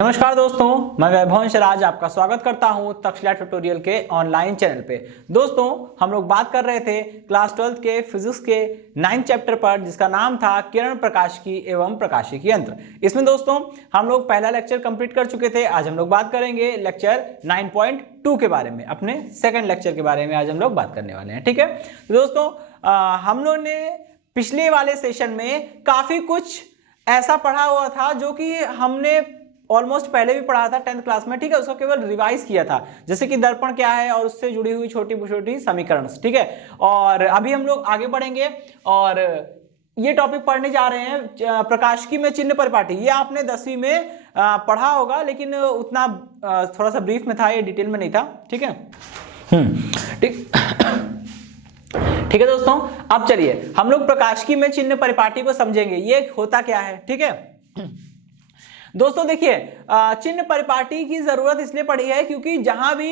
नमस्कार दोस्तों, मैं वैभव शराज आपका स्वागत करता हूं तक्षशिला ट्यूटोरियल के ऑनलाइन चैनल पे। दोस्तों, हम लोग बात कर रहे थे क्लास 12 के फिजिक्स के 9th चैप्टर पर, जिसका नाम था किरण प्रकाशिकी एवं प्रकाशिकी यंत्र। इसमें दोस्तों हम लोग पहला लेक्चर कंप्लीट कर चुके थे। आज हम लोग बात करेंगे लेक्चर 9.2 के बारे में, अपने सेकेंड लेक्चर के बारे में आज हम लोग बात करने वाले हैं। ठीक है, तो दोस्तों हम लोग ने पिछले वाले सेशन में काफी कुछ ऐसा पढ़ा हुआ था जो कि हमने ऑलमोस्ट पहले भी पढ़ा था 10th क्लास में। ठीक है, उसको केवल रिवाइज किया था, जैसे कि दर्पण क्या है और उससे जुड़ी हुई छोटी छोटी समीकरण। ठीक है, और अभी हम लोग आगे बढ़ेंगे और ये टॉपिक पढ़ने जा रहे हैं प्रकाशिकी में चिन्ह परिपाटी। ये आपने 10वीं में पढ़ा होगा, लेकिन उतना थोड़ा सा ब्रीफ में था, ये डिटेल में नहीं था। ठीक है, ठीक है दोस्तों, अब चलिए हम लोग प्रकाशिकी में चिन्ह परिपाटी को समझेंगे, ये होता क्या है। ठीक है दोस्तों, देखिए चिन्ह परिपाटी की जरूरत इसलिए पड़ी है क्योंकि जहां भी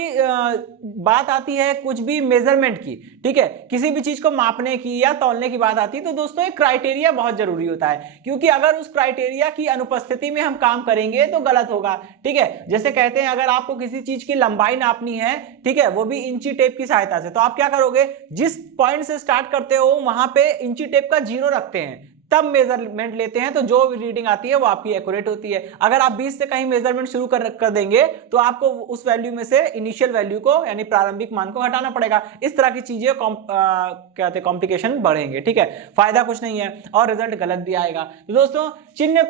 बात आती है कुछ भी मेजरमेंट की, ठीक है, किसी भी चीज को मापने की या तौलने की बात आती है, तो दोस्तों एक क्राइटेरिया बहुत जरूरी होता है, क्योंकि अगर उस क्राइटेरिया की अनुपस्थिति में हम काम करेंगे तो गलत होगा। ठीक है, जैसे कहते हैं अगर आपको किसी चीज की लंबाई नापनी है, ठीक है, वो भी इंची टेप की सहायता से, तो आप क्या करोगे, जिस पॉइंट से स्टार्ट करते हो वहां पे इंची टेप का 0 रखते हैं, तब मेजरमेंट लेते हैं, तो जो रीडिंग आती है वो आपकी एक्यूरेट होती है। अगर आप 20 से कहीं मेजरमेंट शुरू कर देंगे तो आपको उस वैल्यू में से इनिशियल वैल्यू को, यानी प्रारंभिक मान को हटाना पड़ेगा। इस तरह की चीजें कहते हैं कॉम्प्लिकेशन बढ़ेंगे। ठीक है, फायदा कुछ नहीं है और रिजल्ट गलत भी आएगा। तो दोस्तों चिन्ह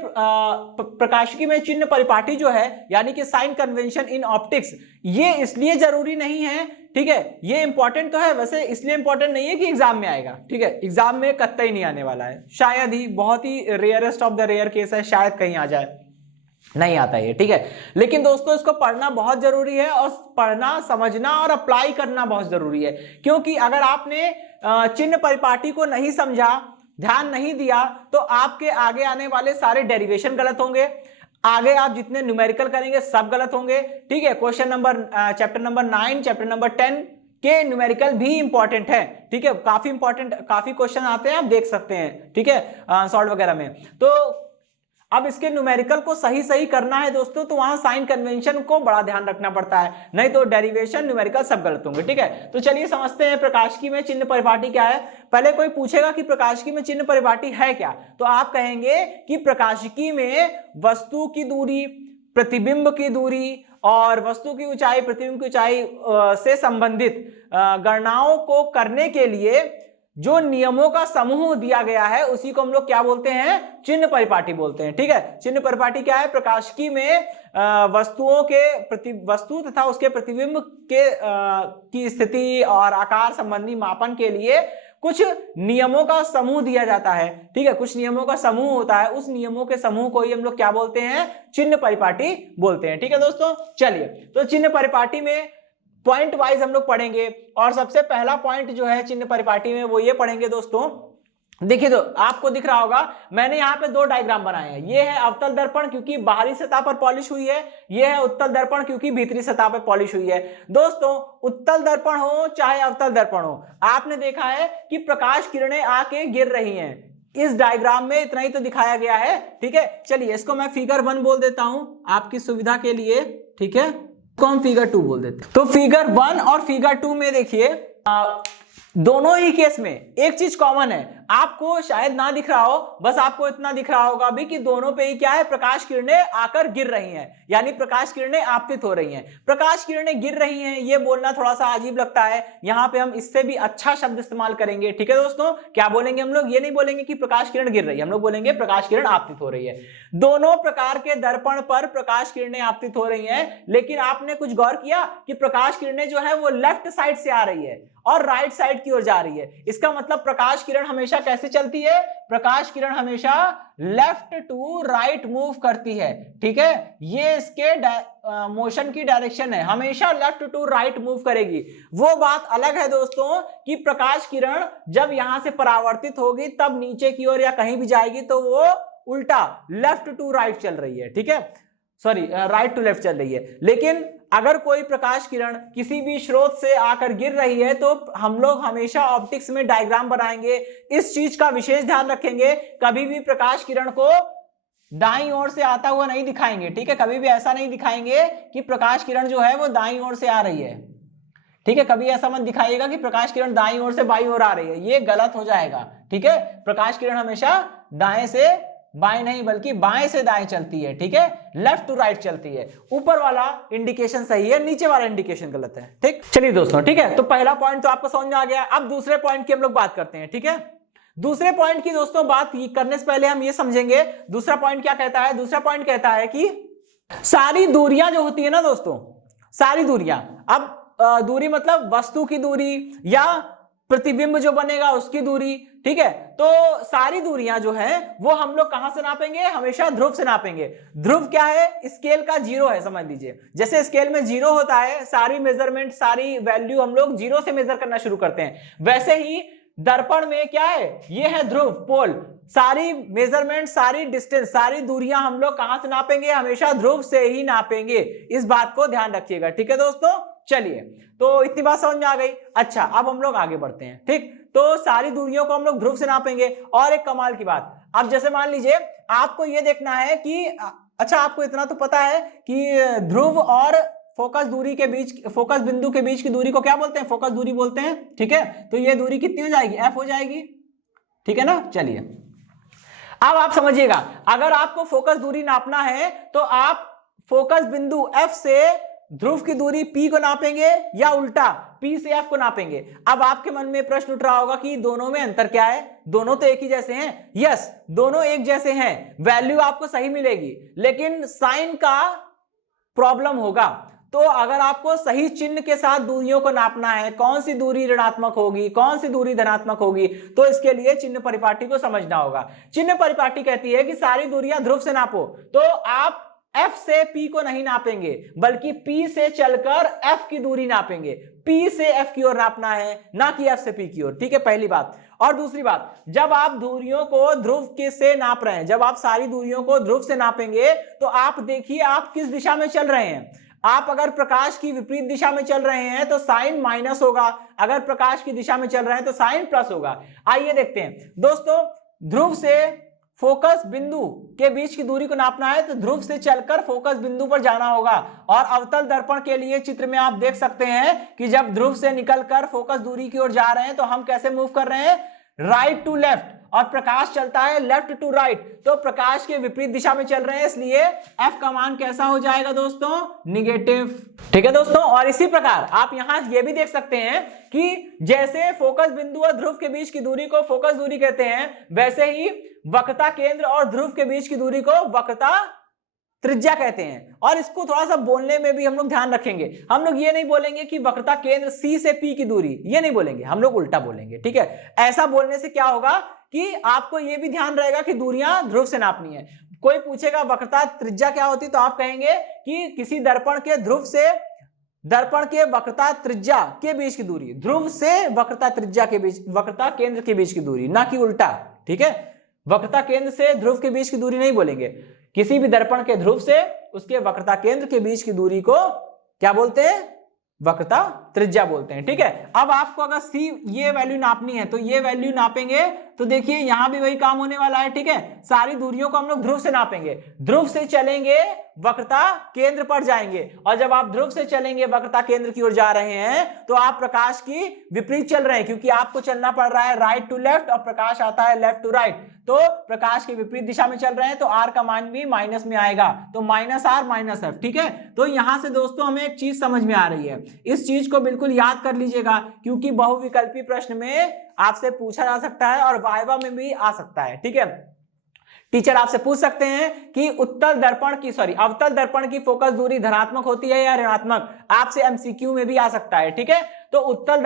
प्रकाशिकी में चिन्ह परिपाटी जो है, यानी कि साइन कन्वेंशन इन ऑप्टिक्स, ये इसलिए जरूरी नहीं है। ठीक है, ये इंपॉर्टेंट तो है, वैसे इसलिए इंपॉर्टेंट नहीं है कि एग्जाम में आएगा। ठीक है, एग्जाम में कतई नहीं आने वाला है, शायद ही, बहुत ही rarest of the rare case है, शायद कहीं आ जाए, नहीं आता ये। ठीक है, लेकिन दोस्तों इसको पढ़ना बहुत जरूरी है और पढ़ना, समझना और अप्लाई करना बहुत जरूरी है, क्योंकि अगर आपने चिन्ह परिपाटी को नहीं समझा, ध्यान नहीं दिया, तो आपके आगे आने वाले सारे डेरिवेशन गलत होंगे, आगे आप जितने न्यूमेरिकल करेंगे सब गलत होंगे। ठीक है, question number chapter number 9, chapter number 10 के न्यूमेरिकल भी इंपॉर्टेंट है। ठीक है, काफी इंपॉर्टेंट, काफी क्वेश्चन आते हैं, आप देख सकते हैं। ठीक है, सॉल्व वगैरह में। तो अब इसके न्यूमेरिकल को सही करना है दोस्तों, तो वहां साइन कन्वेंशन को बड़ा ध्यान रखना पड़ता है, नहीं तो डेरिवेशन, न्यूमेरिकल सब गलत होंगे। ठीक है, तो चलिए समझते हैं प्रकाशिकी में चिन्ह परिपाटी क्या है। पहले कोई पूछेगा कि प्रकाशिकी में चिन्ह परिपाटी है क्या, तो आप कहेंगे कि प्रकाशिकी में वस्तु की दूरी, प्रतिबिंब की दूरी और वस्तु की ऊंचाई, प्रतिबिंब की ऊंचाई से संबंधित गणनाओं को करने के लिए जो नियमों का समूह दिया गया है, उसी को हम लोग क्या बोलते हैं, चिन्ह परिपाटी बोलते हैं। ठीक है, चिन्ह परिपाटी क्या है, प्रकाशिकी में वस्तुओं के वस्तु तथा उसके प्रतिबिंब के की स्थिति और आकार संबंधी मापन के लिए कुछ नियमों का समूह दिया जाता है। ठीक है, कुछ नियमों का समूह होता है, उस नियमों के समूह को ही हम लोग क्या बोलते हैं, चिन्ह परिपाटी बोलते हैं। ठीक है दोस्तों, चलिए तो चिन्ह परिपाटी में पॉइंट वाइज हम लोग पढ़ेंगे, और सबसे पहला पॉइंट जो है चिन्ह परिपाटी में वो ये पढ़ेंगे दोस्तों। देखिए, तो आपको दिख रहा होगा, मैंने यहाँ पे 2 डायग्राम बनाए हैं। ये है अवतल दर्पण, क्योंकि बाहरी सतह पर पॉलिश हुई है, ये है उत्तल दर्पण, क्योंकि भीतरी सतह पर पॉलिश हुई है। दोस्तों उत्तल दर्पण हो चाहे अवतल दर्पण हो, आपने देखा है कि प्रकाश किरणें आके गिर रही हैं। इस डायग्राम में इतना ही तो दिखाया गया है। ठीक है, चलिए इसको मैं फिगर 1 बोल देता हूं आपकी सुविधा के लिए। ठीक है, को हम फिगर 2 बोल देते हैं। तो फिगर 1 और फिगर 2 में देखिए, दोनों ही केस में एक चीज कॉमन है, आपको शायद ना दिख रहा हो, बस आपको इतना दिख रहा होगा भी कि दोनों पे ही क्या है, प्रकाश किरणें आकर गिर रही हैं, यानी प्रकाश किरणें आपतित हो रही हैं। प्रकाश किरणें गिर रही हैं, ये बोलना थोड़ा सा अजीब लगता है, यहां पे हम इससे भी अच्छा शब्द इस्तेमाल करेंगे। ठीक है दोस्तों, क्या बोलेंगे हम लोग, ये नहीं बोलेंगे कि प्रकाश किरण गिर रही है, हम लोग बोलेंगे प्रकाश किरण आपतित हो रही है। दोनों प्रकार के दर्पण पर प्रकाश किरणें आपतित हो रही हैं, लेकिन आपने कुछ गौर किया कि प्रकाश किरणें जो है वो लेफ्ट साइड से आ रही है और राइट साइड की ओर जा रही है। इसका मतलब प्रकाश किरण हमेशा कैसे चलती है, प्रकाश किरण हमेशा लेफ्ट टू राइट मूव करती है। ठीक है, ये इसके मोशन की डायरेक्शन है, हमेशा लेफ्ट टू राइट मूव करेगी। वो बात अलग है दोस्तों कि प्रकाश किरण जब यहां से परावर्तित होगी तब नीचे की ओर या कहीं भी जाएगी तो वो उल्टा लेफ्ट टू राइट चल रही है। ठीक है, सॉरी राइट टू लेफ्ट चल रही है। लेकिन अगर कोई प्रकाश किरण किसी भी स्रोत से आकर गिर रही है तो हम लोग हमेशा ऑप्टिक्स में डायग्राम बनाएंगे, इस चीज का विशेष ध्यान रखेंगे, कभी भी प्रकाश किरण को दाईं ओर से आता हुआ नहीं दिखाएंगे, ठीक है। कभी भी ऐसा नहीं दिखाएंगे कि प्रकाश किरण जो है वो दाईं ओर से आ रही है, ठीक है। कभी ऐसा मत दिखाइएगा कि प्रकाश किरण दाईं ओर से बाईं ओर आ रही है, ये गलत हो जाएगा, ठीक है। प्रकाश किरण हमेशा दाएं से बाएं नहीं बल्कि बाएं से दाएं चलती है, ठीक है, लेफ्ट टू राइट चलती है। ऊपर वाला इंडिकेशन सही है, नीचे वाला इंडिकेशन गलत है, ठीक। चलिए दोस्तों, ठीक है, तो पहला पॉइंट तो आपको समझ में आ गया। अब दूसरे पॉइंट की हम लोग बात करते हैं, ठीक है। दूसरे पॉइंट की दोस्तों बात करने से पहले हम ये समझेंगे दूसरा पॉइंट क्या कहता है। दूसरा पॉइंट कहता है कि सारी दूरियां जो होती है ना दोस्तों, सारी दूरियां, अब दूरी मतलब वस्तु की दूरी या प्रतिबिंब जो बनेगा उसकी दूरी, ठीक है। तो सारी दूरियां जो है वो हम लोग कहां से नापेंगे, हमेशा ध्रुव से नापेंगे। ध्रुव क्या है, स्केल का जीरो है, समझ लीजिए। जैसे स्केल में जीरो होता है, सारी मेजरमेंट सारी वैल्यू हम लोग जीरो से मेजर करना शुरू करते हैं, वैसे ही दर्पण में क्या है, ये है ध्रुव पोल। सारी मेजरमेंट सारी डिस्टेंस सारी दूरियां हम लोग कहां से नापेंगे, हमेशा ध्रुव से ही नापेंगे। इस बात को ध्यान रखिएगा, ठीक है दोस्तों। चलिए, तो इतनी बात समझ में आ गई। अच्छा, अब हम लोग आगे बढ़ते हैं, ठीक। तो सारी दूरियों को हम लोग ध्रुव से नापेंगे। और एक कमाल की बात, अब जैसे मान लीजिए आपको ये देखना है कि अच्छा, आपको इतना तो पता है कि ध्रुव और फोकस दूरी के बीच, फोकस बिंदु के बीच की दूरी को क्या बोलते हैं, फोकस दूरी बोलते हैं, ठीक है। तो ये दूरी कितनी हो जाएगी, एफ हो जाएगी, ठीक है ना। चलिए, अब आप समझिएगा, अगर आपको फोकस दूरी नापना है तो आप फोकस बिंदु एफ से ध्रुव की दूरी P को नापेंगे या उल्टा P से F को नापेंगे। अब आपके मन में प्रश्न उठ रहा होगा कि दोनों में अंतर क्या है, दोनों तो एक ही जैसे हैं। यस, दोनों एक जैसे हैं, वैल्यू आपको सही मिलेगी, लेकिन साइन का प्रॉब्लम होगा। तो अगर आपको सही चिन्ह के साथ दूरियों को नापना है, कौन सी दूरी ऋणात्मक होगी कौन सी दूरी धनात्मक होगी, तो इसके लिए चिन्ह परिपाटी को समझना होगा। चिन्ह परिपाटी कहती है कि सारी दूरियां ध्रुव से नापो, तो आप F से P को नहीं नापेंगे बल्कि P से चलकर F की दूरी नापेंगे। P से F की ओर नापना है, ना कि F से P की ओर, ठीक है, पहली बात। और दूसरी बात, जब आप दूरियों को ध्रुव के से नाप रहे हैं, जब आप सारी दूरियों को ध्रुव से नापेंगे तो आप देखिए आप किस दिशा में चल रहे हैं। आप अगर प्रकाश की विपरीत दिशा में चल रहे हैं तो साइन माइनस होगा, अगर प्रकाश की दिशा में चल रहे हैं तो साइन प्लस होगा। आइए देखते हैं दोस्तों, ध्रुव से फोकस बिंदु के बीच की दूरी को नापना है तो ध्रुव से चलकर फोकस बिंदु पर जाना होगा। और अवतल दर्पण के लिए चित्र में आप देख सकते हैं कि जब ध्रुव से निकलकर फोकस दूरी की ओर जा रहे हैं तो हम कैसे मूव कर रहे हैं, राइट टू लेफ्ट, और प्रकाश चलता है लेफ्ट टू राइट, तो प्रकाश के विपरीत दिशा में चल रहे हैं, इसलिए F का मान कैसा हो जाएगा दोस्तों, निगेटिव, ठीक है दोस्तों। और इसी प्रकार आप यहां ये भी देख सकते हैं कि जैसे फोकस बिंदु और ध्रुव के बीच की दूरी को फोकस दूरी कहते हैं, वैसे ही वक्रता केंद्र और ध्रुव के बीच की दूरी को वक्रता त्रिज्या कहते हैं। और इसको थोड़ा सा बोलने में भी हम लोग ध्यान रखेंगे, हम लोग ये नहीं बोलेंगे कि वक्रता केंद्र C से P की दूरी, ये नहीं बोलेंगे, हम लोग उल्टा बोलेंगे, ठीक है। ऐसा बोलने से क्या होगा कि आपको ये भी ध्यान रहेगा कि दूरियां ध्रुव से नापनी है। कोई पूछेगा वक्रता त्रिज्या क्या होती, तो आप कहेंगे कि किसी दर्पण के ध्रुव से दर्पण के वक्रता त्रिज्या के बीच की दूरी, ध्रुव से वक्रता त्रिज्या के बीच, वक्रता केंद्र के बीच की दूरी, ना कि उल्टा, ठीक है। वक्रता केंद्र से ध्रुव के बीच की दूरी नहीं बोलेंगे, किसी भी दर्पण के ध्रुव से उसके वक्रता केंद्र के बीच की दूरी को क्या बोलते हैं, वक्रता त्रिज्या बोलते हैं, ठीक है। अब आपको अगर C ये वैल्यू नापनी है तो ये वैल्यू नापेंगे, तो देखिए यहां भी वही काम होने वाला है, ठीक है। सारी दूरियों को हम लोग ध्रुव से नापेंगे, ध्रुव से चलेंगे वक्रता केंद्र पर जाएंगे, और जब आप ध्रुव से चलेंगे वक्रता केंद्र की ओर जा रहे हैं तो आप प्रकाश की विपरीत चल रहे हैं, क्योंकि आपको चलना पड़ रहा है राइट टू लेफ्ट और प्रकाश आता है लेफ्ट टू राइट, तो प्रकाश की विपरीत दिशा में चल रहे हैं तो R का मान भी माइनस में आएगा, तो -R -F, ठीक है। तो यहां से दोस्तों हमें एक चीज समझ में आ रही है, इस चीज को बिल्कुल याद कर लीजिएगा, क्योंकि बहुविकल्पी प्रश्न में आपसे पूछा जा सकता है और वाइवा में भी आ सकता है, ठीक है। टीचर आपसे पूछ सकते हैं कि अवतल दर्पण की फोकस दूरी धनात्मक होती है या ऋणात्मक, आपसे एमसीक्यू में भी आ सकता है, ठीक है। तो अवतल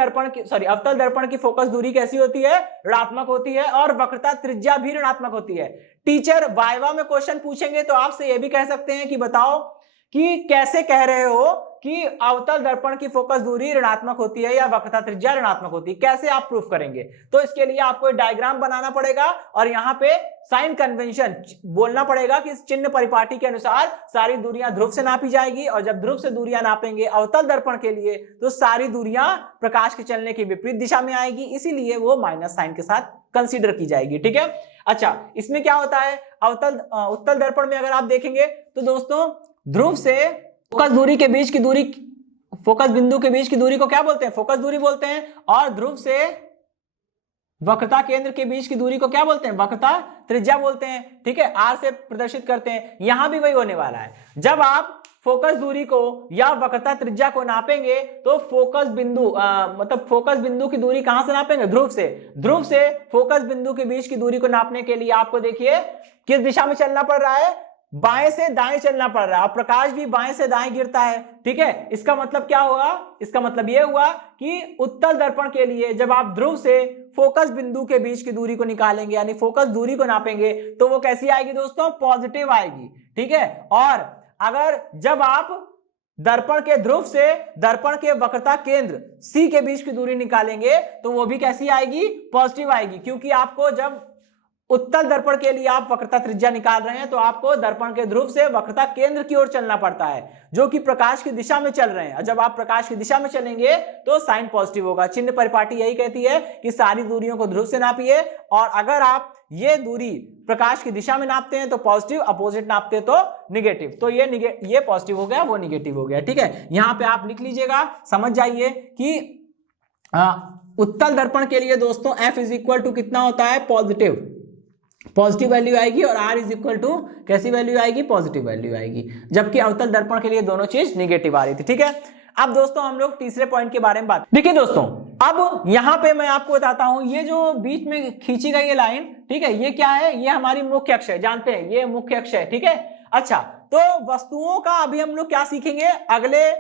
दर्पण की फोकस दूरी कैसी होती है, ऋणात्मक होती है, और वक्रता त्रिज्या भी ऋणात्मक होती है। टीचर वाइवा में क्वेश्चन पूछेंगे तो आपसे यह भी कह सकते हैं कि बताओ कि कैसे कह रहे हो कि अवतल दर्पण की फोकस दूरी ऋणात्मक होती है या वक्रता त्रिज्या ऋणात्मक होती है, कैसे आप प्रूफ करेंगे? तो इसके लिए आपको एक डायग्राम बनाना पड़ेगा और यहाँ पे साइन कन्वेंशन बोलना पड़ेगा कि इस चिन्ह परिपाटी के अनुसार सारी दूरियां ध्रुव से नापी जाएगी, और जब ध्रुव से दूरियां नापेंगे अवतल दर्पण के लिए तो सारी दूरियां प्रकाश के चलने की विपरीत दिशा में आएगी, इसीलिए वो माइनस साइन के साथ कंसीडर की जाएगी। ठीक है, अच्छा इसमें क्या होता है, उत्तल दर्पण में अगर आप देखेंगे तो दोस्तों ध्रुव से फोकस दूरी के बीच की दूरी, फोकस बिंदु के बीच की दूरी को क्या बोलते हैं? फोकस दूरी बोलते हैं, और ध्रुव से वक्रता केंद्र के बीच की दूरी को क्या बोलते हैं? वक्रता त्रिज्या बोलते हैं। ठीक है, आर से प्रदर्शित करते हैं। यहां भी वही होने वाला है, जब आप फोकस दूरी को या वक्रता त्रिज्या को नापेंगे तो फोकस बिंदु मतलब फोकस बिंदु की दूरी कहां से नापेंगे? ध्रुव से। ध्रुव से फोकस बिंदु के बीच की दूरी को नापने के लिए आपको देखिए किस दिशा में चलना पड़ रहा है? बाएं से दाएं चलना पड़ रहा है, और प्रकाश भी बाएं से दाएं गिरता है। ठीक है, इसका मतलब क्या होगा? इसका मतलब यह हुआ कि उत्तल दर्पण के लिए जब आप ध्रुव से फोकस बिंदु के बीच की दूरी को निकालेंगे यानी फोकस दूरी को नापेंगे तो वो कैसी आएगी दोस्तों? पॉजिटिव आएगी। ठीक है, और अगर जब आप दर्पण के ध्रुव से दर्पण के वक्रता केंद्र सी के बीच की दूरी निकालेंगे तो वो भी कैसी आएगी? पॉजिटिव आएगी, क्योंकि आपको जब उत्तल दर्पण के लिए आप वक्रता त्रिज्या निकाल रहे हैं तो आपको दर्पण के ध्रुव से वक्रता केंद्र की ओर चलना पड़ता है, जो कि प्रकाश की दिशा में चल रहे हैं। जब आप प्रकाश की दिशा में चलेंगे तो साइन पॉजिटिव होगा। चिन्ह परिपाटी यही कहती है कि सारी दूरियों को ध्रुव से नापिए, और अगर आप ये दूरी प्रकाश की दिशा में नापते हैं तो पॉजिटिव, अपोजिट नापते हैं तो निगेटिव। तो ये पॉजिटिव हो गया, वो निगेटिव हो गया। ठीक है, यहां पे आप लिख लीजिएगा, समझ जाइए कि उत्तल दर्पण के लिए दोस्तों F इज इक्वल टू कितना होता है? पॉजिटिव वैल्यू आएगी, और R इज इक्वल टू कैसी वैल्यू आएगी? पॉजिटिव वैल्यू आएगी, जबकि अवतल दर्पण के लिए दोनों चीज निगेटिव आ रही थी। ठीक है, अब दोस्तों हम लोग तीसरे पॉइंट के बारे में बात। देखिए दोस्तों, अब यहां पे मैं आपको बताता हूं, ये जो बीच में खींची गई ये लाइन, ठीक है, ये क्या है? ये हमारी मुख्य अक्ष है, जानते हैं ये मुख्य अक्ष है। ठीक है, अच्छा तो वस्तुओं का अभी हम लोग क्या सीखेंगे? अगले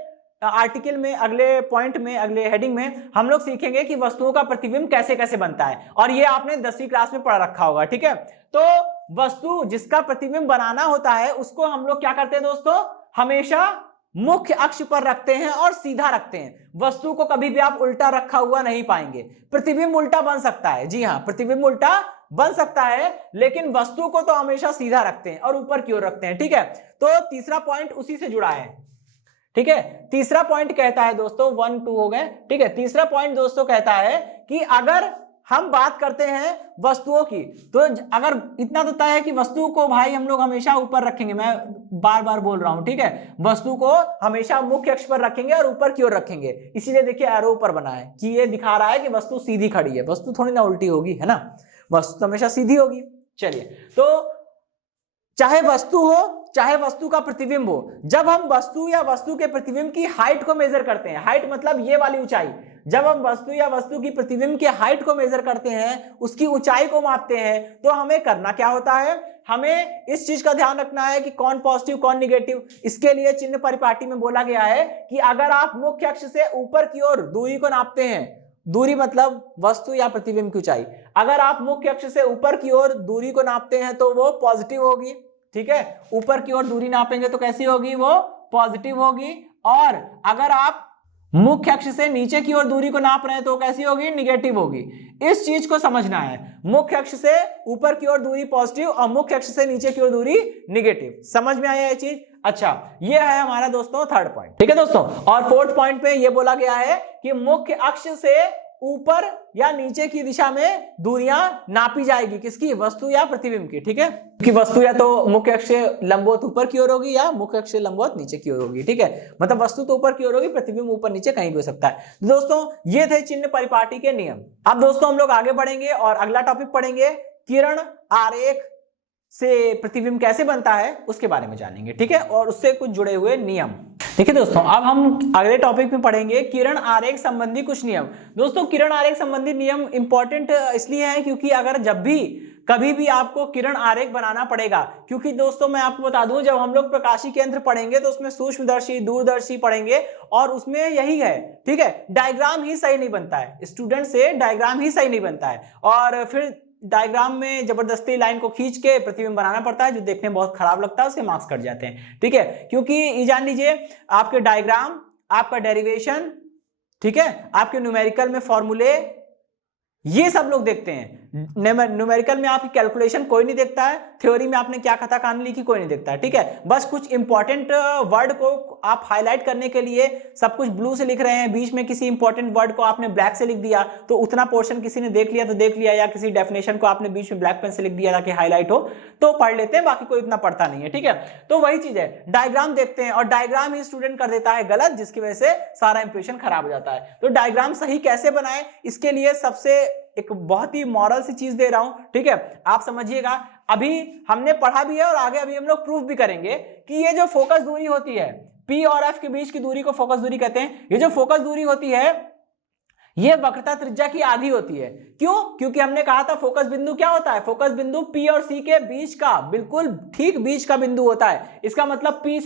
आर्टिकल में, अगले पॉइंट में, अगले हेडिंग में हम लोग सीखेंगे कि वस्तुओं का प्रतिबिंब कैसे कैसे बनता है, और ये आपने 10वीं क्लास में पढ़ रखा होगा। ठीक है, तो वस्तु जिसका प्रतिबिंब बनाना होता है उसको हम लोग क्या करते हैं दोस्तों? हमेशा मुख्य अक्ष पर रखते हैं और सीधा रखते हैं। वस्तु को कभी भी आप उल्टा रखा हुआ नहीं पाएंगे। प्रतिबिंब उल्टा बन सकता है, जी हाँ, प्रतिबिंब उल्टा बन सकता है, लेकिन वस्तु को तो हमेशा सीधा रखते हैं और ऊपर की ओर रखते हैं। ठीक है, तो तीसरा पॉइंट उसी से जुड़ा है। ठीक है, तीसरा पॉइंट कहता है दोस्तों, 1 2 हो गए। ठीक है, तीसरा पॉइंट दोस्तों कहता है कि अगर हम बात करते हैं वस्तुओं की, तो अगर इतना तो तय है कि वस्तु को भाई हम लोग हमेशा ऊपर रखेंगे, मैं बार बार बोल रहा हूं। ठीक है, वस्तु को हमेशा मुख्य अक्ष पर रखेंगे और ऊपर की ओर रखेंगे, इसीलिए देखिए एरो ऊपर बना है कि ये दिखा रहा है कि वस्तु सीधी खड़ी है। वस्तु थोड़ी ना उल्टी होगी, है ना, वस्तु हमेशा सीधी होगी। चलिए, तो चाहे वस्तु हो चाहे वस्तु का प्रतिबिंब हो, जब हम वस्तु या वस्तु के प्रतिबिंब की हाइट को मेजर करते हैं, हाइट मतलब ये वाली ऊंचाई, जब हम वस्तु या वस्तु की प्रतिबिंब की हाइट को मेजर करते हैं, उसकी ऊंचाई को मापते हैं, तो हमें करना क्या होता है? हमें इस चीज का ध्यान रखना है कि कौन पॉजिटिव कौन निगेटिव। इसके लिए चिन्ह परिपाटी में बोला गया है कि अगर आप मुख्य अक्ष से ऊपर की ओर दूरी को नापते हैं, दूरी मतलब वस्तु या प्रतिबिंब की ऊंचाई, अगर आप मुख्य अक्ष से ऊपर की ओर दूरी को नापते हैं तो वो पॉजिटिव होगी। ठीक है, ऊपर की ओर दूरी नापेंगे तो कैसी होगी? वो पॉजिटिव होगी। और अगर आप मुख्य अक्ष से नीचे की ओर दूरी को नाप रहे हैं तो कैसी होगी? निगेटिव होगी। इस चीज को समझना है, मुख्य अक्ष से ऊपर की ओर दूरी पॉजिटिव और मुख्य अक्ष से नीचे की ओर दूरी निगेटिव। समझ में आया ये चीज? अच्छा, ये है हमारा दोस्तों थर्ड पॉइंट। ठीक है दोस्तों, और फोर्थ पॉइंट पे ये बोला गया है कि मुख्य अक्ष से ऊपर या नीचे की दिशा में दूरियां नापी जाएगी, किसकी? वस्तु या प्रतिबिंब की। ठीक है, कि वस्तु या तो मुख्य अक्ष से लंबवत ऊपर की ओर होगी या मुख्य अक्ष से लंबवत नीचे की ओर होगी। ठीक है, मतलब वस्तु तो ऊपर की ओर होगी, प्रतिबिंब ऊपर नीचे कहीं भी हो सकता है। दोस्तों ये थे चिन्ह परिपाटी के नियम। अब दोस्तों हम लोग आगे बढ़ेंगे और अगला टॉपिक पढ़ेंगे, किरण आरेख से प्रतिबिंब कैसे बनता है उसके बारे में जानेंगे। ठीक है, और उससे कुछ जुड़े हुए नियम। देखिए दोस्तों, अब हम अगले टॉपिक में पढ़ेंगे किरण आरेख संबंधी कुछ नियम। दोस्तों किरण आरेख संबंधी नियम इंपॉर्टेंट इसलिए है क्योंकि अगर जब भी कभी भी आपको किरण आरेख बनाना पड़ेगा, क्योंकि दोस्तों मैं आपको बता दूं, जब हम लोग प्रकाशीय केंद्र पढ़ेंगे तो उसमें सूक्ष्मदर्शी दूरदर्शी पढ़ेंगे और उसमें यही है। ठीक है, डायग्राम ही सही नहीं बनता है, स्टूडेंट से डायग्राम ही सही नहीं बनता है। और फिर डायग्राम में जबरदस्ती लाइन को खींच के प्रतिबिंब बनाना पड़ता है, जो देखने में बहुत खराब लगता है, उसके मार्क्स कट जाते हैं। ठीक है, क्योंकि ये जान लीजिए आपके डायग्राम, आपका डेरिवेशन, ठीक है, आपके न्यूमेरिकल में फॉर्मूले, ये सब लोग देखते हैं। न्यूमेरिकल में आपकी कैलकुलेशन कोई नहीं देखता है, थ्योरी में आपने क्या कथा कहानी लिखी कोई नहीं देखता है। ठीक है, बस कुछ इंपॉर्टेंट वर्ड को आप हाईलाइट करने के लिए सब कुछ ब्लू से लिख रहे हैं, बीच में किसी इंपॉर्टेंट वर्ड को आपने ब्लैक से लिख दिया, तो उतना पोर्शन किसी ने देख लिया तो देख लिया, या किसी डेफिनेशन को आपने बीच में ब्लैक पेन से लिख दिया ताकि हाईलाइट हो, तो पढ़ लेते हैं, बाकी कोई इतना पढ़ता नहीं है। ठीक है, तो वही चीज है, डायग्राम देखते हैं और डायग्राम ही स्टूडेंट कर देता है गलत, जिसकी वजह से सारा इंप्रेशन खराब हो जाता है। तो डायग्राम सही कैसे बनाए, इसके लिए सबसे एक बहुत ही मॉरल सी चीज दे रहा हूं। ठीक है, आप समझिएगा, अभी हमने पढ़ा भी है और आगे अभी हम लोग प्रूफ भी करेंगे कि ये जो फोकस दूरी होती है, P और F के बीच की दूरी को फोकस दूरी कहते हैं। ये जो फोकस दूरी होती है ये वक्रता त्रिज्या की आधी होती है। क्यों? क्योंकि हमने कहा था फोकस बिंदु क्या होता है, फोकस बिंदु P और C के बीच का, बिल्कुल ठीक बीच का बिंदु होता है। इसका मतलब P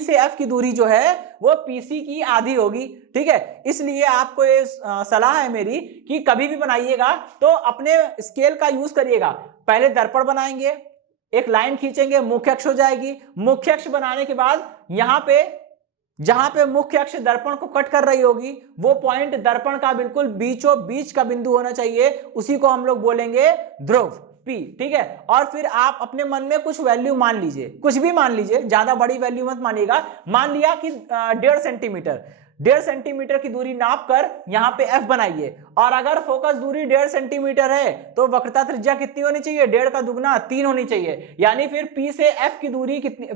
से F की दूरी जो है वो PC की आधी होगी। ठीक है, इसलिए आपको ये सलाह है मेरी कि कभी भी बनाइएगा तो अपने स्केल का यूज करिएगा। पहले दर्पण बनाएंगे, एक लाइन खींचेंगे, मुख्य अक्ष हो जाएगी। मुख्य अक्ष बनाने के बाद यहां पे जहां पे मुख्य अक्ष दर्पण को कट कर रही होगी वो पॉइंट दर्पण का बिल्कुल बीचों बीच का बिंदु होना चाहिए, उसी को हम लोग बोलेंगे ध्रुव P। ठीक है, और फिर आप अपने मन में कुछ वैल्यू मान लीजिए, कुछ भी मान लीजिए, ज्यादा बड़ी वैल्यू मत मानिएगा। मान लिया कि 1.5 सेंटीमीटर की दूरी नाप कर यहां पे F बनाइए, और अगर फोकस दूरी 1.5 सेंटीमीटर है तो वक्रता त्रिज्या कितनी होनी चाहिए, 1.5 का दुगना 3 होनी चाहिए। यानी फिर P से F की दूरी कितनी,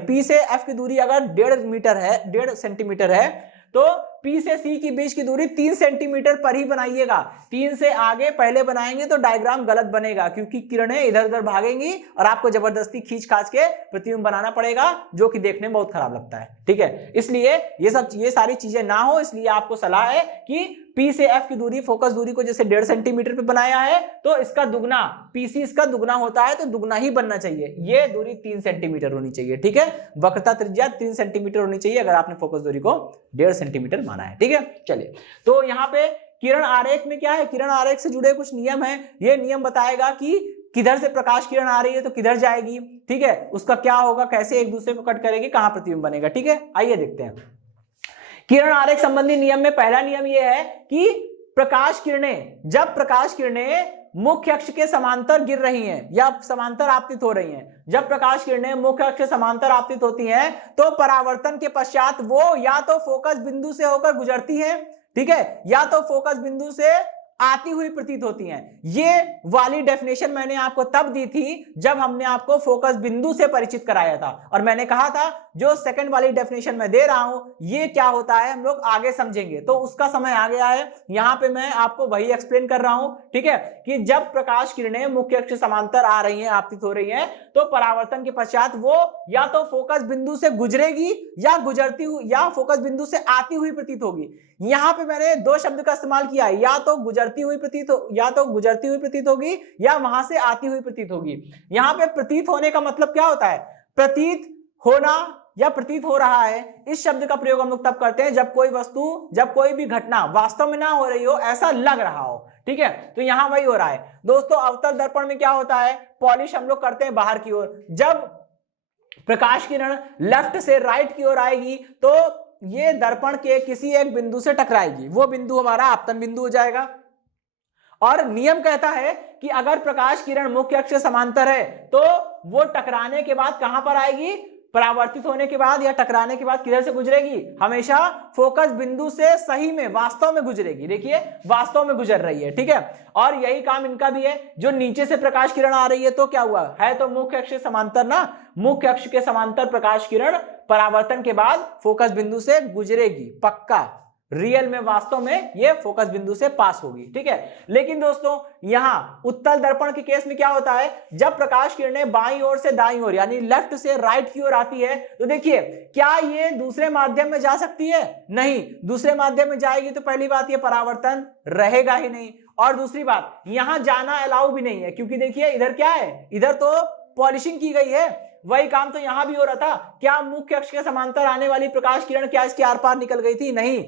P से F की दूरी अगर 1.5 सेंटीमीटर है तो P से C की बीच की दूरी 3 सेंटीमीटर पर ही बनाइएगा। 3 से आगे पहले बनाएंगे तो डायग्राम गलत बनेगा, क्योंकि किरणें इधर उधर भागेंगी और आपको जबरदस्ती खींच खाच के प्रतिबिंब बनाना पड़ेगा, जो कि देखने में बहुत खराब लगता है। ठीक है, इसलिए ये सारी चीजें ना हो, इसलिए आपको सलाह है कि P से F की दूरी, फोकस दूरी को जैसे 1.5 सेंटीमीटर पे बनाया है तो इसका दुगना, PC इसका दुगना होता है तो दुगना ही बनना चाहिए। ये दूरी 3 सेंटीमीटर होनी चाहिए। ठीक है, वक्रता त्रिज्या 3 सेंटीमीटर होनी चाहिए अगर आपने फोकस दूरी को 1.5 सेंटीमीटर माना है। ठीक है, चलिए, तो यहाँ पे किरण आरेख में क्या है, किरण आरेख से जुड़े कुछ नियम है। ये नियम बताएगा कि किधर से प्रकाश किरण आ रही है तो किधर जाएगी। ठीक है, उसका क्या होगा, कैसे एक दूसरे को कट करेगी, कहां प्रतिबिंब बनेगा। ठीक है, आइए देखते हैं। किरण आरेख संबंधी नियम में पहला नियम यह है कि प्रकाश किरणें, जब प्रकाश किरणें मुख्य अक्ष के समांतर गिर रही हैं या समांतर आपतित हो रही हैं, जब प्रकाश किरणें मुख्य अक्ष से समांतर आपतित होती हैं तो परावर्तन के पश्चात वो या तो फोकस बिंदु से होकर गुजरती हैं, ठीक है, या तो फोकस बिंदु से आती हुई प्रतीत होती हैं। ये वाली डेफिनेशन मैंने आपको तब दी थी जब हमने आपको फोकस बिंदु से परिचित कराया था, और मैंने कहा था जो सेकंड वाली डेफिनेशन मैं दे रहा हूं ये क्या होता है हम लोग आगे समझेंगे, तो उसका समय आ गया है। यहां पे मैं आपको वही एक्सप्लेन कर रहा हूं। ठीक है, कि जब प्रकाश किरणें मुख्य अक्ष समांतर आ रही हैं, आपतित हो रही हैं, तो परावर्तन के पश्चात वो या तो फोकस बिंदु से गुजरेगी या गुजरती हुई, या फोकस बिंदु से आती हुई प्रतीत होगी। यहां पे मैंने दो शब्द का इस्तेमाल किया है, या तो गुजरती हुई प्रतीत होगी या वहां से आती हुई प्रतीत होगी। यहां पे प्रतीत होने का मतलब क्या होता है, प्रतीत होना या प्रतीत हो रहा है, इस शब्द का प्रयोग हम लोग तब करते हैं जब कोई वस्तु, जब कोई भी घटना वास्तव में ना हो रही हो, ऐसा लग रहा हो। ठीक है, तो यहां वही हो रहा है। दोस्तों अवतल दर्पण में क्या होता है, पॉलिश हम लोग करते हैं बाहर की ओर। जब प्रकाश किरण लेफ्ट से राइट की ओर आएगी तो ये दर्पण के किसी एक बिंदु से टकराएगी, वो बिंदु हमारा आपतन बिंदु हो जाएगा। और नियम कहता है कि अगर प्रकाश किरण मुख्य अक्ष से समांतर है तो वो टकराने के बाद कहां पर आएगी, परावर्तित होने के बाद या टकराने के बाद किधर से गुजरेगी, हमेशा फोकस बिंदु से सही में वास्तव में गुजरेगी। देखिए वास्तव में गुजर रही है। ठीक है, और यही काम इनका भी है। जो नीचे से प्रकाश किरण आ रही है तो क्या हुआ है, तो मुख्य अक्ष से समांतर ना, मुख्य अक्ष के समांतर प्रकाश किरण परावर्तन के बाद फोकस बिंदु से गुजरेगी, पक्का रियल में वास्तव में ये फोकस बिंदु से पास होगी। ठीक है, लेकिन दोस्तों यहां उत्तल दर्पण के केस में क्या होता है, जब प्रकाश किरणें बाईं ओर से दाईं ओर यानी लेफ्ट से राइट की ओर आती है तो देखिए क्या ये दूसरे माध्यम में जा सकती है, नहीं, दूसरे माध्यम में जाएगी तो पहली बात ये परावर्तन रहेगा ही नहीं, और दूसरी बात यहां जाना अलाउ भी नहीं है, क्योंकि देखिए इधर क्या है, इधर तो पॉलिशिंग की गई है। वही काम तो यहां भी हो रहा था। क्या मुख्य अक्ष के समांतर आने वाली प्रकाश किरण क्या इसके आर पार निकल गई थी, नहीं,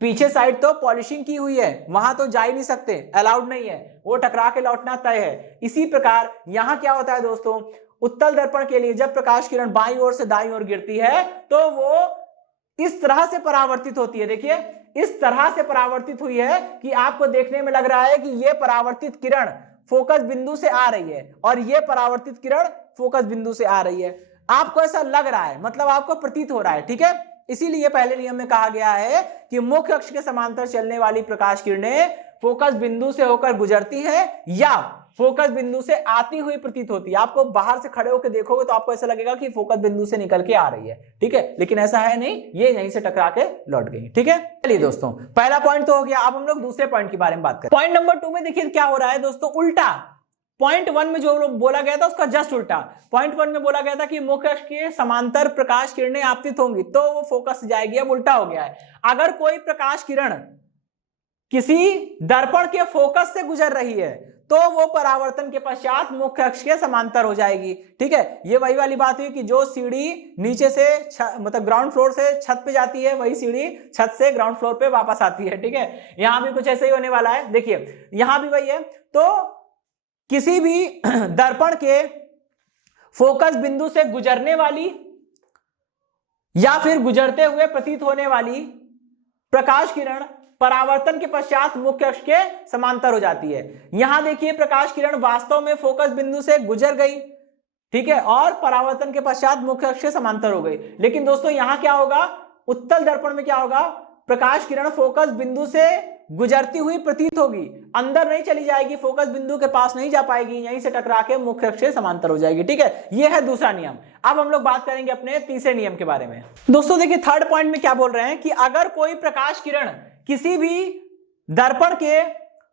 पीछे साइड तो पॉलिशिंग की हुई है, वहां तो जा ही नहीं सकते, अलाउड नहीं है। वो टकरा के लौटना तय है। इसी प्रकार यहां क्या होता है दोस्तों, उत्तल दर्पण के लिए जब प्रकाश किरण बाईं ओर से दाईं ओर गिरती है तो वो इस तरह से परावर्तित होती है। देखिए इस तरह से परावर्तित हुई है कि आपको देखने में लग रहा है कि ये परावर्तित किरण फोकस बिंदु से आ रही है और ये परावर्तित किरण फोकस बिंदु से आ रही है। आपको ऐसा लग रहा है, मतलब आपको प्रतीत हो रहा है, ठीक है। इसीलिए पहले नियम में कहा गया है कि मुख्य अक्ष के समांतर चलने वाली प्रकाश किरणें फोकस बिंदु से होकर गुजरती है या फोकस बिंदु से आती हुई प्रतीत होती है। आपको बाहर से खड़े होकर देखोगे तो आपको ऐसा लगेगा कि फोकस बिंदु से निकल के आ रही है, ठीक है, लेकिन ऐसा है नहीं, ये यहीं से टकरा के लौट गई, ठीक है। चलिए दोस्तों, पहला पॉइंट तो हो गया। अब हम लोग दूसरे पॉइंट के बारे में बात करें। पॉइंट नंबर 2 में देखिए क्या हो रहा है दोस्तों, उल्टा। पॉइंट 1 में जो बोला गया था उसका जस्ट उल्टा। पॉइंट 1 में बोला गया था कि मुख्य अक्ष के समांतर प्रकाश किरणें आपतित होंगी तो वो फोकस जाएगी, अब उल्टा हो गया है। अगर कोई प्रकाश किरण किसी दर्पण के फोकस से गुजर रही है तो वो परावर्तन के पश्चात मुख्य अक्ष के समांतर हो जाएगी, ठीक है। ये वही वाली बात हुई कि जो सीढ़ी नीचे से मतलब ग्राउंड फ्लोर से छत पे जाती है, वही सीढ़ी छत से ग्राउंड फ्लोर पे वापस आती है, ठीक है। यहां भी कुछ ऐसे ही होने वाला है। देखिए यहां भी वही है। तो किसी भी दर्पण के फोकस बिंदु से गुजरने वाली या फिर गुजरते हुए प्रतीत होने वाली प्रकाश किरण परावर्तन के पश्चात मुख्य अक्ष के समांतर हो जाती है। यहां देखिए प्रकाश किरण वास्तव में फोकस बिंदु से गुजर गई, ठीक है, और परावर्तन के पश्चात मुख्य अक्ष से समांतर हो गई। लेकिन दोस्तों यहां क्या होगा, उत्तल दर्पण में क्या होगा, प्रकाश किरण फोकस बिंदु से गुजरती हुई प्रतीत होगी, अंदर नहीं चली जाएगी, फोकस बिंदु के पास नहीं जा पाएगी, यहीं से टकरा के मुख्य अक्ष से समांतर हो जाएगी, ठीक है। यह है दूसरा नियम। अब हम लोग बात करेंगे अपने तीसरे नियम के बारे में। दोस्तों देखिए थर्ड पॉइंट में क्या बोल रहे हैं कि अगर कोई प्रकाश किरण किसी भी दर्पण के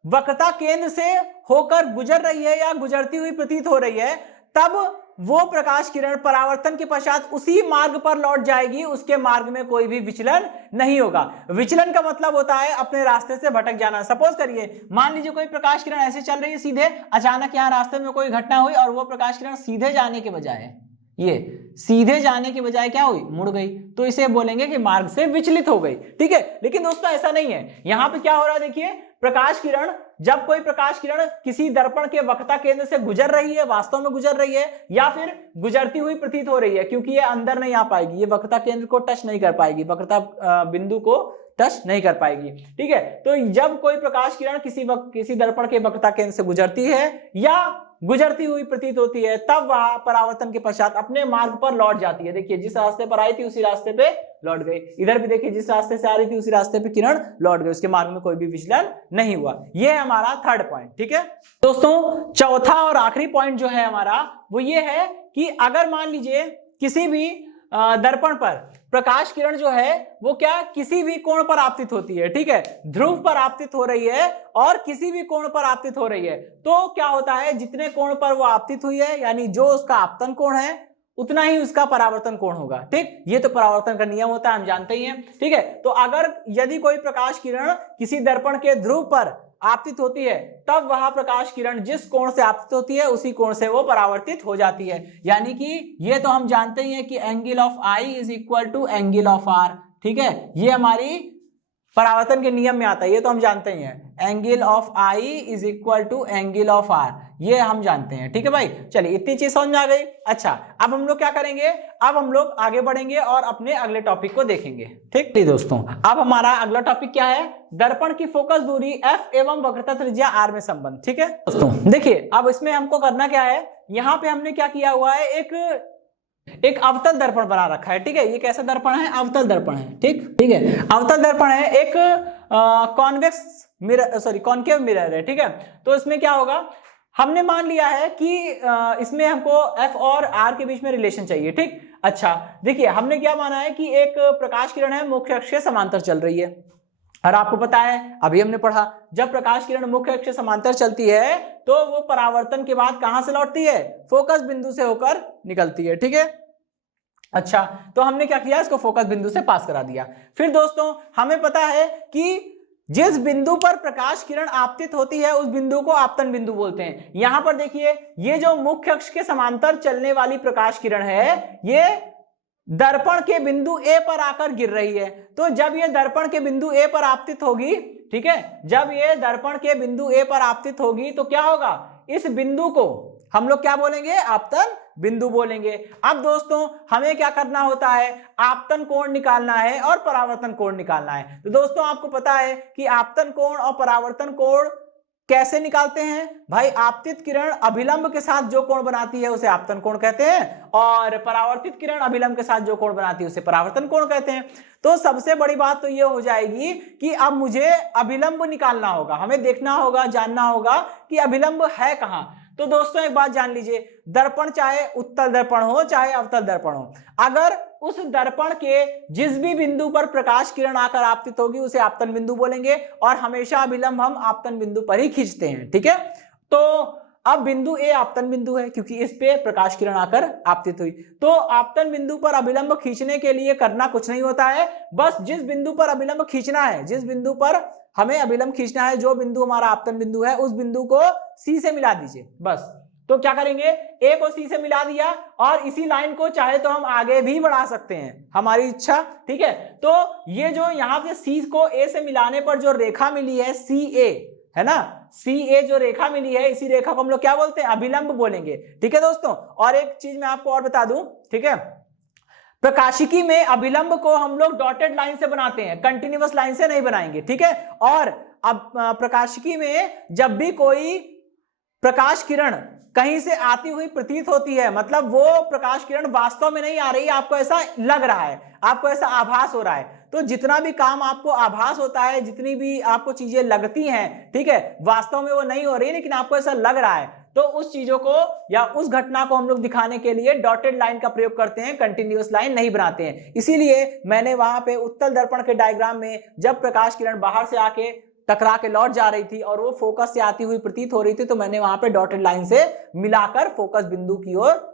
वक्रता केंद्र से होकर गुजर रही है या गुजरती हुई प्रतीत हो रही है, तब वो प्रकाश किरण परावर्तन के पश्चात उसी मार्ग पर लौट जाएगी, उसके मार्ग में कोई भी विचलन नहीं होगा। विचलन का मतलब होता है अपने रास्ते से भटक जाना। सपोज करिए, मान लीजिए कोई प्रकाश किरण ऐसे चल रही है सीधे, अचानक यहाँ रास्ते में कोई घटना हुई और वो प्रकाश किरण सीधे जाने के बजाय, ये सीधे जाने के बजाय क्या हुई, मुड़ गई, तो इसे बोलेंगे कि मार्ग से विचलित हो गई, ठीक है। लेकिन दोस्तों ऐसा नहीं है। यहां पे क्या हो रहा है, देखिए प्रकाश किरण, जब कोई प्रकाश किरण किसी दर्पण के वक्रता केंद्र से गुजर रही है, वास्तव में गुजर रही है या फिर गुजरती हुई प्रतीत हो रही है, क्योंकि ये अंदर नहीं आ पाएगी, ये वक्रता केंद्र को टच नहीं कर पाएगी, वक्रता बिंदु को टच नहीं कर पाएगी, ठीक है। तो जब कोई प्रकाश किरण किसी दर्पण के वक्रता केंद्र से गुजरती है या गुजरती हुई प्रतीत होती है, तब वह परावर्तन के पश्चात अपने मार्ग पर लौट जाती है। देखिए जिस रास्ते पर आई थी उसी रास्ते पे लौट गई। इधर भी देखिए जिस रास्ते से आ रही थी उसी रास्ते पे किरण लौट गई, उसके मार्ग में कोई भी विचलन नहीं हुआ। यह है हमारा थर्ड पॉइंट, ठीक है। दोस्तों चौथा और आखिरी पॉइंट जो है हमारा वो ये है कि अगर मान लीजिए किसी भी दर्पण पर प्रकाश किरण जो है वो क्या किसी भी कोण पर आपतित होती है, ठीक है, ध्रुव पर आपतित हो रही है और किसी भी कोण पर आपतित हो रही है, तो क्या होता है, जितने कोण पर वो आपतित हुई है यानी जो उसका आपतन कोण है उतना ही उसका परावर्तन कोण होगा, ठीक। ये तो परावर्तन का नियम होता है, हम जानते ही हैं, ठीक है। तो अगर यदि कोई प्रकाश किरण किसी दर्पण के ध्रुव पर आपतित होती है, तब वह प्रकाश किरण जिस कोण से आपतित होती है उसी कोण से वो परावर्तित हो जाती है। यानी कि ये तो हम जानते ही हैं कि angle of I is equal to angle of R, ठीक है, ये हमारी परावर्तन के नियम में आता है, ये तो हम जानते ही हैं, angle of I is equal to angle of R, ये हम जानते हैं, ठीक है भाई। चलिए इतनी चीज समझ में आ गई। अच्छा अब हम लोग क्या करेंगे, अब हम लोग आगे बढ़ेंगे और अपने अगले टॉपिक को देखेंगे, ठीक है दोस्तों। अब हमारा अगला टॉपिक क्या है, दर्पण की फोकस दूरी f एवं वक्रता त्रिज्या r में संबंध, ठीक है दोस्तों। देखिए अब इसमें हमको करना क्या है, यहाँ पे हमने क्या किया हुआ है, एक अवतल दर्पण बना रखा है, ठीक है। ये कैसा दर्पण है, अवतल दर्पण है, ठीक है, अवतल दर्पण है, एक convex mirror, sorry concave mirror है, ठीक है। तो इसमें क्या होगा, हमने मान लिया है कि इसमें हमको f और r के बीच में रिलेशन चाहिए, ठीक। अच्छा देखिए हमने क्या माना है कि एक प्रकाश किरण है मुख्य अक्ष से समांतर चल रही है, और आपको पता है अभी हमने पढ़ा जब प्रकाश किरण मुख्य अक्ष से समांतर चलती है तो वो परावर्तन के बाद कहां से लौटती है, फोकस बिंदु से होकर निकलती है, ठीक है। अच्छा तो हमने क्या किया, इसको फोकस बिंदु से पास करा दिया। फिर दोस्तों हमें पता है कि जिस बिंदु पर प्रकाश किरण आपतित होती है उस बिंदु को आपतन बिंदु बोलते हैं। यहां पर देखिए ये जो मुख्य अक्ष के समांतर चलने वाली प्रकाश किरण है ये दर्पण के बिंदु A पर आकर गिर रही है, तो जब ये दर्पण के बिंदु A पर आपतित होगी ठीक है, जब ये दर्पण के बिंदु ए पर आपतित होगी तो क्या होगा, इस बिंदु को हम लोग क्या बोलेंगे, आपतन बिंदु बोलेंगे। अब दोस्तों हमें क्या करना होता है, आपतन कोण निकालना है और परावर्तन कोण निकालना है। तो दोस्तों आपको पता है कि आपतन कोण और परावर्तन कोण कैसे निकालते हैं भाई, आपतित किरण अभिलंब के साथ जो कोण बनाती है उसे आपतन कोण कहते हैं, और परावर्तित किरण अभिलंब के साथ जो कोण बनाती है उसे परावर्तन कोण कहते हैं। तो सबसे बड़ी बात तो ये हो जाएगी कि अब मुझे अभिलंब निकालना होगा, हमें देखना होगा, जानना होगा कि अभिलंब है कहां। तो दोस्तों एक बात जान लीजिए, दर्पण चाहे उत्तल दर्पण हो चाहे अवतल दर्पण हो, अगर उस दर्पण के जिस भी बिंदु पर प्रकाश किरण आकर आपतित होगी उसे आपतन बिंदु बोलेंगे, और हमेशा अभिलंब हम आपतन बिंदु पर ही खींचते हैं, ठीक है। तो अब बिंदु ए आपतन बिंदु है क्योंकि इस पे प्रकाश किरण आकर आपतित हुई। तो आपतन बिंदु पर अभिलंब खींचने के लिए करना कुछ नहीं होता है, बस जिस बिंदु पर अभिलंब खींचना है, जिस बिंदु पर हमें अभिलंब खींचना है, जो बिंदु हमारा आपतन बिंदु है, उस बिंदु को सी से मिला दीजिए बस। तो क्या करेंगे, ए को सी से मिला दिया, और इसी लाइन को चाहे तो हम आगे भी बढ़ा सकते हैं, हमारी इच्छा, ठीक है। तो ये जो यहाँ पे सी को ए से मिलाने पर जो रेखा मिली है सी ए, है ना, सी ए जो रेखा मिली है, इसी रेखा को हम लोग क्या बोलते हैं, अभिलंब बोलेंगे, ठीक है दोस्तों। और एक चीज मैं आपको और बता दूं, ठीक है, प्रकाशिकी में अभिलंब को हम लोग डॉटेड लाइन से बनाते हैं, कंटिन्यूअस लाइन से नहीं बनाएंगे, ठीक है। और अब प्रकाशिकी में जब भी कोई प्रकाश किरण कहीं से आती हुई प्रतीत होती है, मतलब वो प्रकाश किरण वास्तव में नहीं आ रही है, आपको ऐसा लग रहा है, आपको ऐसा आभास हो रहा है, तो जितना भी काम आपको आभास होता है, जितनी भी आपको चीजें लगती हैं, ठीक है, वास्तव में वो नहीं हो रही लेकिन आपको ऐसा लग रहा है, तो उस चीजों को या उस घटना को हम लोग दिखाने के लिए डॉटेड लाइन का प्रयोग करते हैं, कंटिन्यूअस लाइन नहीं बनाते हैं। इसीलिए मैंने वहां पे उत्तल दर्पण के डायग्राम में जब प्रकाश किरण बाहर से आके टकरा के लौट जा रही थी और वो फोकस से आती हुई प्रतीत हो रही थी, तो मैंने वहां पे डॉटेड लाइन से मिलाकर फोकस बिंदु की ओर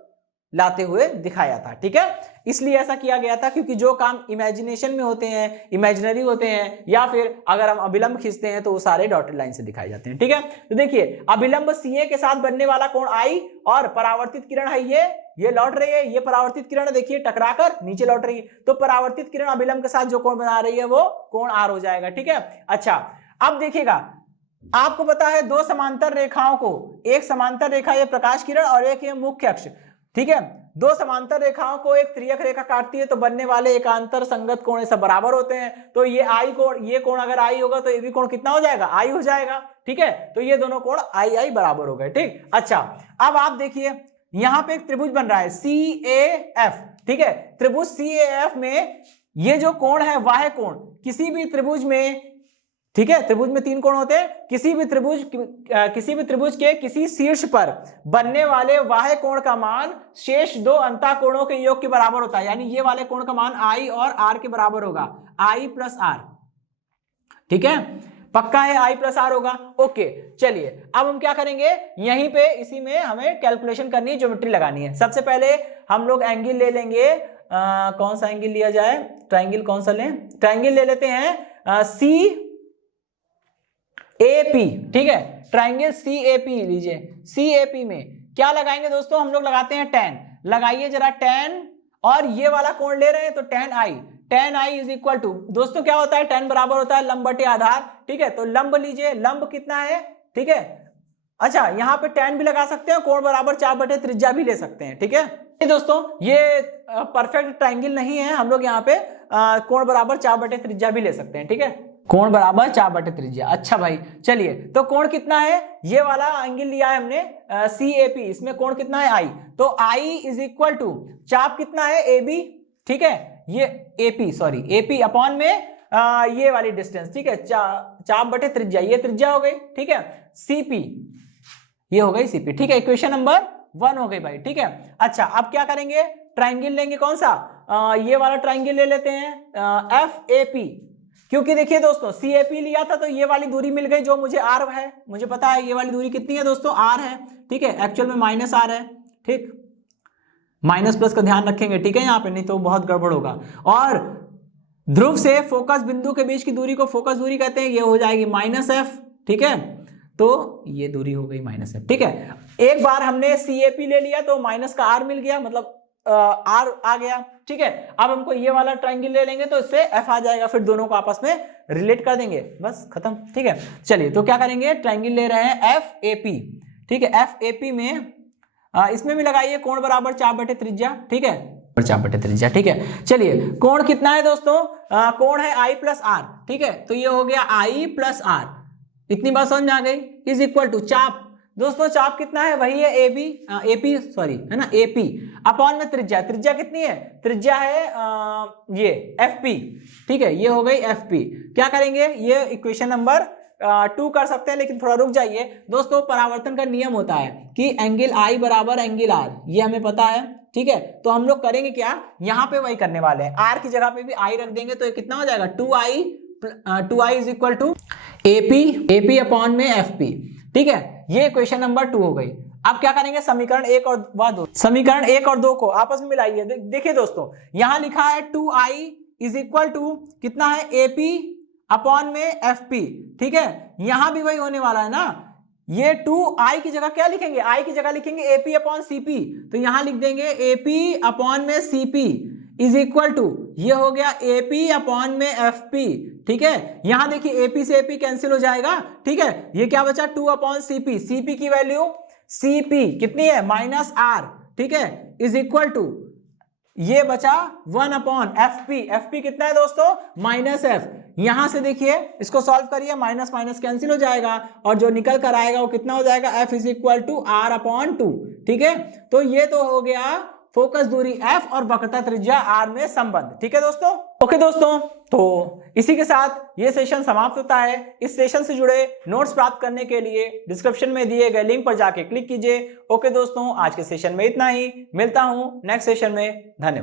लाते हुए दिखाया था, ठीक है। इसलिए ऐसा किया गया था क्योंकि जो काम इमेजिनेशन में होते हैं, इमेजिनरी होते हैं, या फिर अगर हम अभिलंब खींचते हैं तो वो सारे डॉटेड लाइन से दिखाए जाते हैं, ठीक है। तो देखिए अभिलंब सीए के साथ बनने वाला कोण आई, और परावर्तित किरण है ये लौट रही है, ये परावर्तित किरण देखिए टकराकर नीचे लौट रही है, तो परावर्तित किरण अभिलंब के साथ जो कोण बना रही है वो कोण आर हो जाएगा, ठीक है। अच्छा अब देखिएगा, आपको पता है दो समांतर रेखाओं को, एक समांतर रेखा ये प्रकाश किरण और एक ये मुख्य अक्ष, ठीक है, दो समांतर रेखाओं को एक त्रियक रेखा काटती है तो बनने वाले एकांतर संगत कोण सब बराबर होते हैं। तो ये आई कोण, ये कोण अगर आई होगा तो ये भी कोण कितना हो जाएगा, आई हो जाएगा, ठीक है। तो ये दोनों कोण आई आई बराबर हो गए, ठीक। अच्छा अब आप देखिए यहां पे एक त्रिभुज बन रहा है CAF, ठीक है। त्रिभुज CAF में ये जो कोण है वाह कोण, किसी भी त्रिभुज में, ठीक है, त्रिभुज में 3 कोण होते हैं, किसी भी त्रिभुज के किसी शीर्ष पर बनने वाले वाह्य कोण का मान शेष दो अंतः कोणों के योग के बराबर होता है, यानी ये वाले कोण का मान I और R के बराबर होगा, I प्लस R, ठीक है, पक्का है I प्लस R होगा। ओके चलिए अब हम क्या करेंगे, यहीं पे इसी में हमें कैलकुलेशन करनी है, ज्योमेट्री लगानी है। सबसे पहले हम लोग एंगल ले लेंगे, कौन सा एंगल लिया जाए, ट्राइंगल कौन सा लें, ट्राइंगल ले लेते हैं CAP, ठीक है, ट्राइंगल CAP लीजिए। CAP में क्या लगाएंगे दोस्तों, हम लोग लगाते हैं tan, लगाइए जरा tan, और ये वाला कोण ले रहे हैं तो tan I is equal to, दोस्तों क्या होता है, tan बराबर होता है लंब बटे आधार, ठीक है। तो लंब लीजिए, लंब कितना है, ठीक है। अच्छा यहाँ पे tan भी लगा सकते हैं, कोण बराबर 4 बटे त्रिज्या भी ले सकते हैं, ठीक है। दोस्तों ये परफेक्ट ट्राइंगल नहीं है, हम लोग यहाँ पे कोण बराबर 4 बटे त्रिज्या भी ले सकते हैं, ठीक है, कोण बराबर 4 बटे त्रिज्या। अच्छा भाई चलिए, तो कोण कितना है, ये वाला एंगल लिया है हमने CAP, इसमें कोण कितना है I, तो I इज इक्वल टू चाप कितना है AB, ठीक है, ये AP अपॉन में ये वाली डिस्टेंस, ठीक है, चाप बटे त्रिज्या, ये त्रिज्या हो गई, ठीक है, CP ये हो गई CP, ठीक है, इक्वेशन नंबर 1 हो गई भाई, ठीक है। अच्छा अब क्या करेंगे, ट्राइंगल लेंगे, कौन सा, ये वाला ट्राइंगल ले लेते हैं FAP, क्योंकि देखिए दोस्तों CAP लिया था तो ये वाली दूरी मिल गई जो मुझे R है, मुझे पता है ये वाली दूरी कितनी है दोस्तों, R है, ठीक है, एक्चुअल में -R है, ठीक, माइनस प्लस का ध्यान रखेंगे, ठीक है, यहाँ पे नहीं तो बहुत गड़बड़ होगा। और ध्रुव से फोकस बिंदु के बीच की दूरी को फोकस दूरी कहते हैं, ये हो जाएगी -F, ठीक है, तो ये दूरी हो गई -F, ठीक है। एक बार हमने CAP ले लिया तो माइनस का R मिल गया, मतलब आर आ गया, ठीक है। अब हमको ये वाला ट्रायंगल ले लेंगे तो इससे एफ आ जाएगा, फिर दोनों को आपस में रिलेट कर देंगे, बस खत्म, ठीक है। चलिए तो क्या करेंगे, ट्रायंगल ले रहे हैं एफ ए पी, ठीक है। एफ ए पी में इसमें भी लगाइए कोण बराबर चाप बटे त्रिज्या, ठीक है, चाप बटे त्रिज्या, ठीक है। चलिए कोण कितना है दोस्तों, कोण है आई प्लस आर, ठीक है। तो ये हो गया आई प्लस आर, इतनी बात समझ में आ गई, इज इक्वल टू चाप, दोस्तों चाप कितना है, वही है एपी सॉरी है ना, एपी अपॉन में त्रिज्या, त्रिज्या कितनी है, त्रिज्या है ये एफ पी, ठीक है, ये हो गई एफ पी। क्या करेंगे, ये इक्वेशन नंबर 2 कर सकते हैं, लेकिन थोड़ा रुक जाइए दोस्तों, परावर्तन का नियम होता है कि एंगल आई बराबर एंगल आर, ये हमें पता है, ठीक है। तो हम लोग करेंगे क्या, यहाँ पे वही करने वाले हैं, आर की जगह पे भी आई रख देंगे, तो ये कितना हो जाएगा, 2i is equal to AP upon में एफ पी, ठीक है। ये इक्वेशन नंबर 2 हो गई। अब क्या करेंगे, समीकरण 1 और 2, समीकरण 1 और 2 को आपस में मिलाइए। देखिए दोस्तों, यहां लिखा है 2i इज इक्वल टू कितना है, एपी अपॉन में एफ पी, ठीक है। यहां भी वही होने वाला है ना, ये 2i की जगह क्या लिखेंगे, आई की जगह लिखेंगे एपी अपॉन सीपी, तो यहां लिख देंगे एपी अपॉन में सीपी इज इक्वल टू, ये हो गया एपी अपॉन में एफ पी, ठीक है। यहां देखिए एपी से एपी कैंसिल हो जाएगा, ठीक है। ये क्या बचा, 2 अपॉन सीपी, सीपी की वैल्यू सीपी कितनी है, माइनस आर, ठीक है, इज इक्वल टू ये बचा 1 upon F P, F P कितना है दोस्तों, माइनस एफ। यहां से देखिए इसको सॉल्व करिए, माइनस माइनस कैंसिल हो जाएगा और जो निकल कर आएगा वो कितना हो जाएगा, F is equal to R upon 2, ठीक है। तो ये तो हो गया फोकस दूरी f और वक्रता त्रिज्या r में संबंध, ठीक है दोस्तों। ओके दोस्तों, तो इसी के साथ ये सेशन समाप्त होता है। इस सेशन से जुड़े नोट्स प्राप्त करने के लिए डिस्क्रिप्शन में दिए गए लिंक पर जाके क्लिक कीजिए। ओके दोस्तों, आज के सेशन में इतना ही, मिलता हूं नेक्स्ट सेशन में, धन्यवाद।